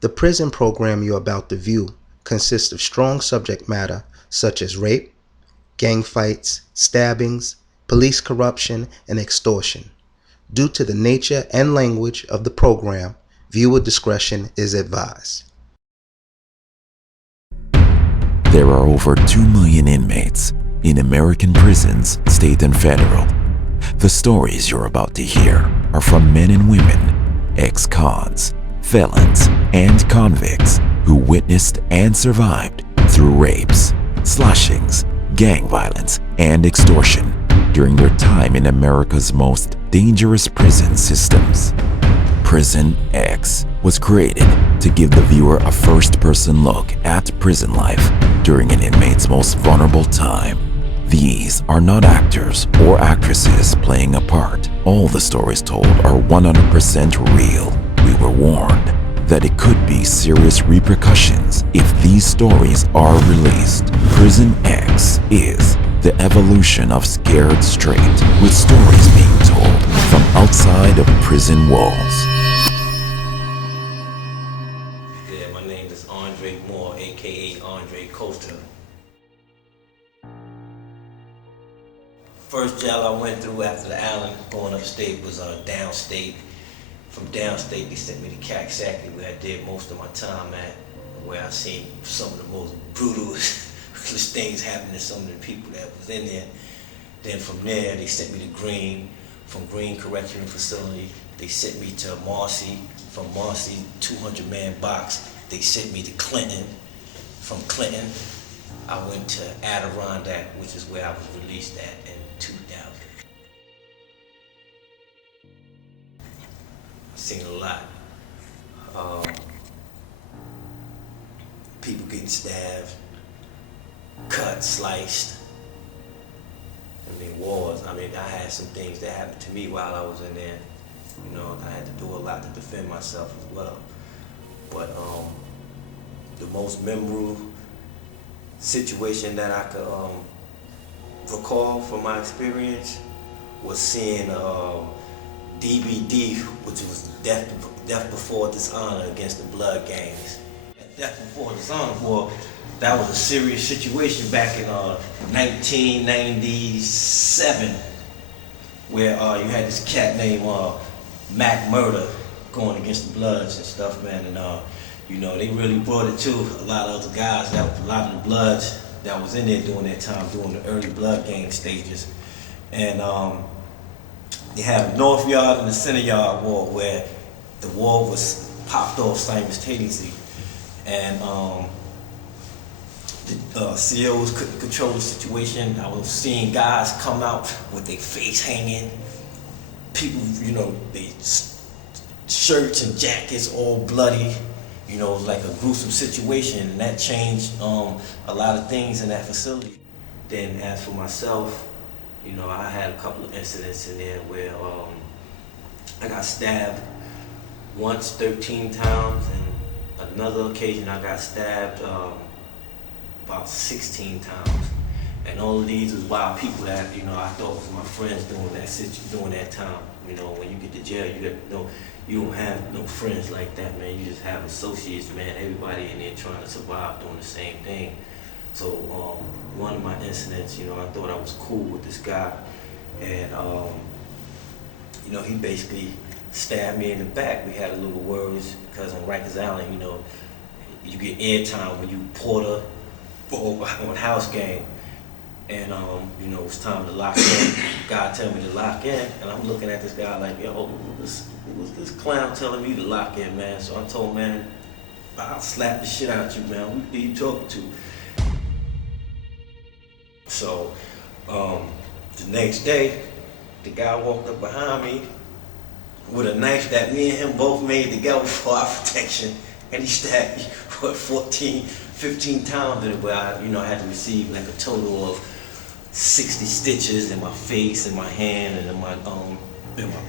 The prison program you're about to view consists of strong subject matter such as rape, gang fights, stabbings, police corruption, and extortion. Due to the nature and language of the program, viewer discretion is advised. There are over 2 million inmates in American prisons, state and federal. The stories you're about to hear are from men and women, ex-cons, felons, and convicts who witnessed and survived through rapes, slashings, gang violence, and extortion during their time in America's most dangerous prison systems. Prison X was created to give the viewer a first-person look at prison life during an inmate's most vulnerable time. These are not actors or actresses playing a part. All the stories told are 100% real. We were warned that it could be serious repercussions if these stories are released. Prison X is the evolution of Scared Straight, with stories being told from outside of prison walls. Yeah, my name is Andre Moore, aka Andre Costa. First jail I went through after the Allen going upstate was downstate. From downstate, they sent me to Caxsackie, where I did most of my time at, where I seen some of the most brutal things happen to some of the people that was in there. Then from there, they sent me to Green. From Green Correctional Facility, they sent me to Marcy. From Marcy, 200-man box, they sent me to Clinton. From Clinton, I went to Adirondack, which is where I was released at in 2000. I've seen a lot. People getting stabbed, cut, sliced. I mean, wars. I mean, I had some things that happened to me while I was in there. You know, I had to do a lot to defend myself as well. But the most memorable situation that I could recall from my experience was seeing DVD, which was Death Before Dishonor against the Blood Gangs. Death Before Dishonor, well, that was a serious situation back in 1997, where you had this cat named Mac Murder going against the Bloods and stuff, man. And you know, they really brought it to a lot of other guys, a lot of the Bloods that was in there during that time, during the early Blood Gang stages. And they had a North Yard and a Center Yard war, where the war was popped off simultaneously. And the COs couldn't control the situation. I was seeing guys come out with their face hanging. People, you know, they shirts and jackets all bloody. You know, it was like a gruesome situation, and that changed a lot of things in that facility. Then as for myself, you know, I had a couple of incidents in there where I got stabbed once 13 times, and another occasion I got stabbed about 16 times. And all of these was by people that, you know, I thought was my friends during that time. You know, when you get to jail, you don't have no friends like that, man. You just have associates, man. Everybody in there trying to survive doing the same thing. So one of my incidents, you know, I thought I was cool with this guy, and you know, he basically stabbed me in the back. We had a little words because on Rikers Island, you know, you get airtime when you porter on house game. And you know, it's time to lock in. God tell me to lock in, and I'm looking at this guy like, yo, this clown telling me to lock in, man. So I told him, man, I'll slap the shit out you, man. Who are you talking to? So the next day, the guy walked up behind me with a knife that me and him both made together for our protection, and he stabbed me for 14, 15 times, where I, you know, I had to receive like a total of 60 stitches in my face, in my hand, and in my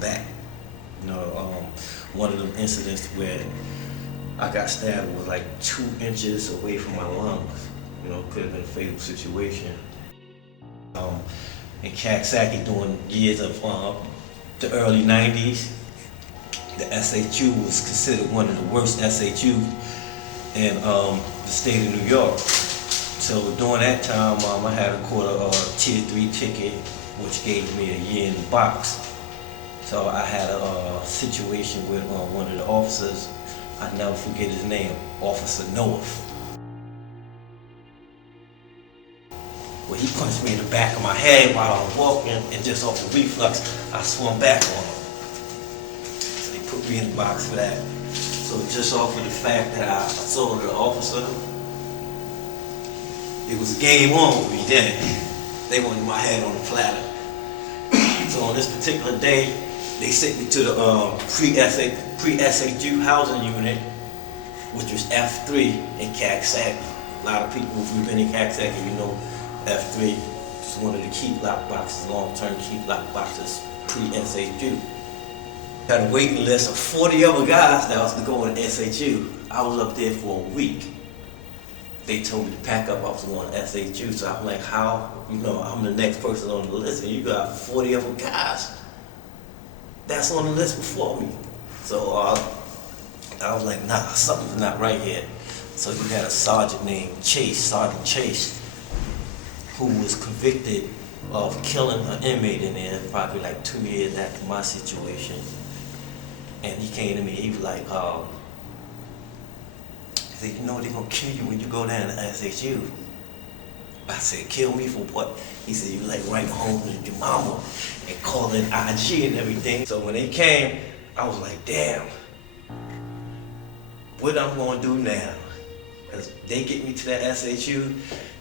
back. You know, one of them incidents where I got stabbed was like 2 inches away from my lungs. You know, could have been a fatal situation. In Caxsackie during years of the early 90s, the SHU was considered one of the worst SHU in the state of New York. So during that time, I had a tier 3 ticket, which gave me a year in the box. So I had a situation with one of the officers. I never forget his name, Officer North. Well, he punched me in the back of my head while I was walking, and just off the reflex, I swung back on him. So they put me in the box for that. So just off of the fact that I assaulted the officer, it was game on with me then. They wanted my head on the platter. So on this particular day, they sent me to the pre-SHU housing unit, which was F3 in Caxsack. A lot of people, if you've been in Caxsack, you know F3 is one of the key block boxes, long-term key block boxes, pre-SHU. Had a waiting list of 40 other guys that was to go in SHU. I was up there for a week. They told me to pack up, I was going to SHU, so I'm like, how, I'm the next person on the list, and you got 40 other guys that's on the list before me. So I was like, nah, something's not right here. So you had a sergeant named Sergeant Chase, who was convicted of killing an inmate in there, probably like 2 years after my situation. And he came to me, he was like, he said, they're gonna kill you when you go down to SHU. I said, kill me for what? He said, you like write home to your mama and call it IG and everything. So when they came, I was like, damn, what I'm gonna do now? Because they get me to that SHU,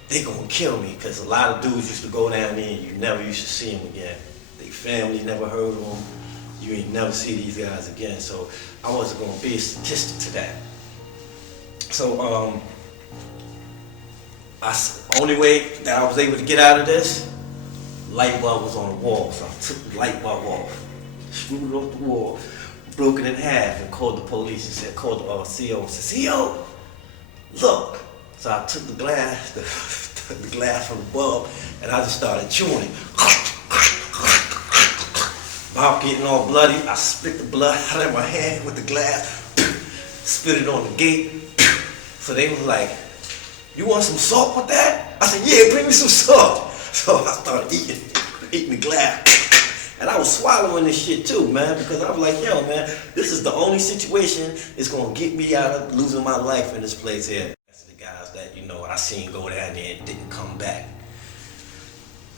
they gonna kill me, because a lot of dudes used to go down there and you never used to see them again. Their family never heard of them. You ain't never see these guys again. So I wasn't gonna be a statistic to that. So only way that I was able to get out of this, light bulb was on the wall. So I took the light bulb off, screwed it off the wall, broke it in half, and called the police and said, called the CO and said, CO, look. So I took the glass, the glass from the bulb, and I just started chewing it. Mouth getting all bloody. I spit the blood out of my hand with the glass, spit it on the gate. So they was like, you want some salt with that? I said, yeah, bring me some salt. So I started eating the glass. And I was swallowing this shit too, man, because I was like, yo, man, this is the only situation that's gonna get me out of losing my life in this place here. That's the guys that, I seen go down there and didn't come back.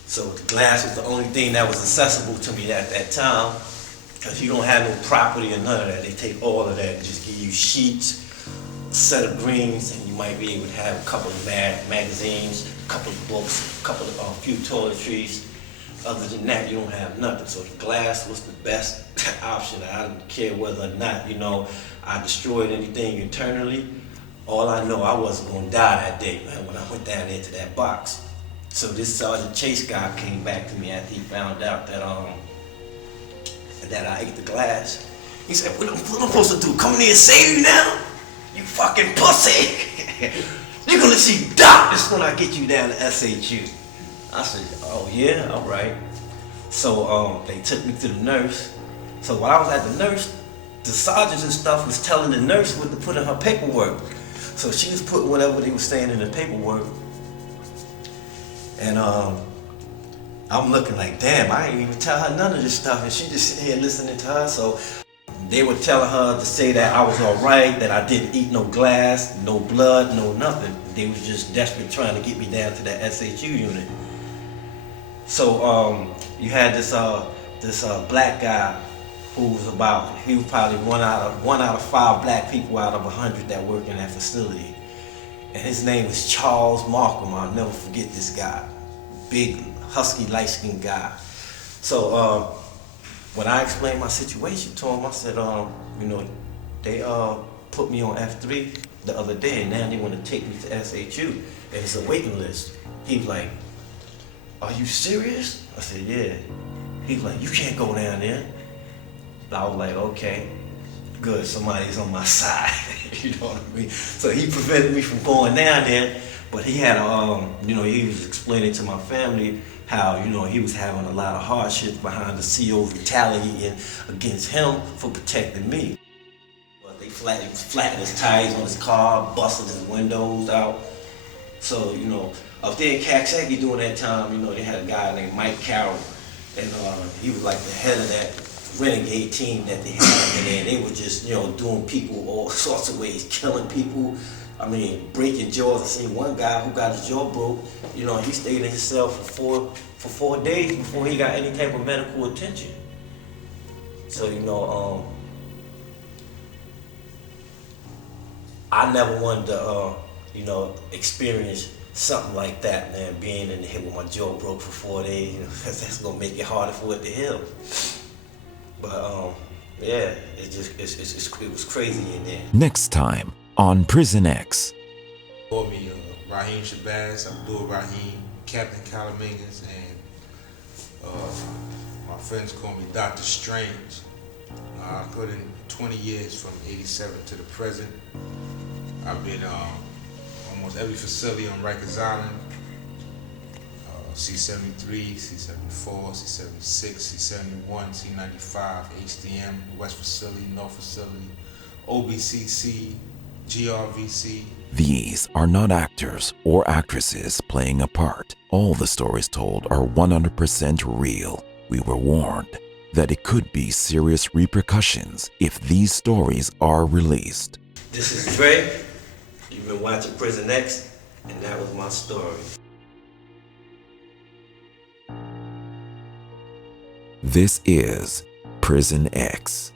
So the glass was the only thing that was accessible to me at that time, because you don't have no property or none of that. They take all of that and just give you sheets, a set of greens, and you might be able to have a couple of magazines, a couple of books, a few toiletries. Other than that, you don't have nothing. So the glass was the best option. I didn't care whether or not, I destroyed anything internally. All I know, I wasn't gonna die that day, man, when I went down there to that box. So this Sergeant Chase guy came back to me after he found out that I ate the glass. He said, what am I supposed to do? Come in here and save you now? You fucking pussy! You're gonna see doctors when I get you down to SHU. I said, oh yeah, all right. So they took me to the nurse. So while I was at the nurse, the sergeants and stuff was telling the nurse what to put in her paperwork. So she was putting whatever they were saying in the paperwork. And I'm looking like, damn, I ain't even tell her none of this stuff. And she just sitting here listening to her. So they were telling her to say that I was all right, that I didn't eat no glass, no blood, no nothing. They was just desperate trying to get me down to that SHU unit. So you had this black guy who was he was probably one out of 5 black people out of 100 that work in that facility. And his name was Charles Markham. I'll never forget this guy. Big, husky, light-skinned guy. So when I explained my situation to him, I said, they put me on F3 the other day, and now they want to take me to SHU, and it's a waiting list. He was like, are you serious? I said, yeah. He was like, you can't go down there. I was like, okay, good, somebody's on my side. You know what I mean? So he prevented me from going down there, but he had he was explaining to my family how, you know, he was having a lot of hardships behind the CO retaliating against him for protecting me. But they flattened his tires on his car, busted his windows out. So, you know, up there in Kaksaki during that time, you know, they had a guy named Mike Carroll, and he was like the head of that renegade team that they had, and then they were just, you know, doing people all sorts of ways, killing people. I mean, breaking jaws. I seen one guy who got his jaw broke. You know, he stayed in his cell for 4 days before he got any type of medical attention. So, you know, I never wanted to, you know, experience something like that, man. Being in the hit with my jaw broke for 4 days, you know, that's gonna make it harder for it to heal. But yeah, it was crazy in there. Next time on Prison X. Call me Raheem Shabazz, Abdul Rahim, Captain Calamingas, and my friends call me Dr. Strange. I put in 20 years from 87 to the present. I've been almost every facility on Rikers Island. C-73, C-74, C-76, C-71, C-95, HDM, West Facility, North Facility, OBCC, GRVC. These are not actors or actresses playing a part. All the stories told are 100% real. We were warned that it could be serious repercussions if these stories are released. This is Dre. You've been watching Prison X, and that was my story. This is Prison X.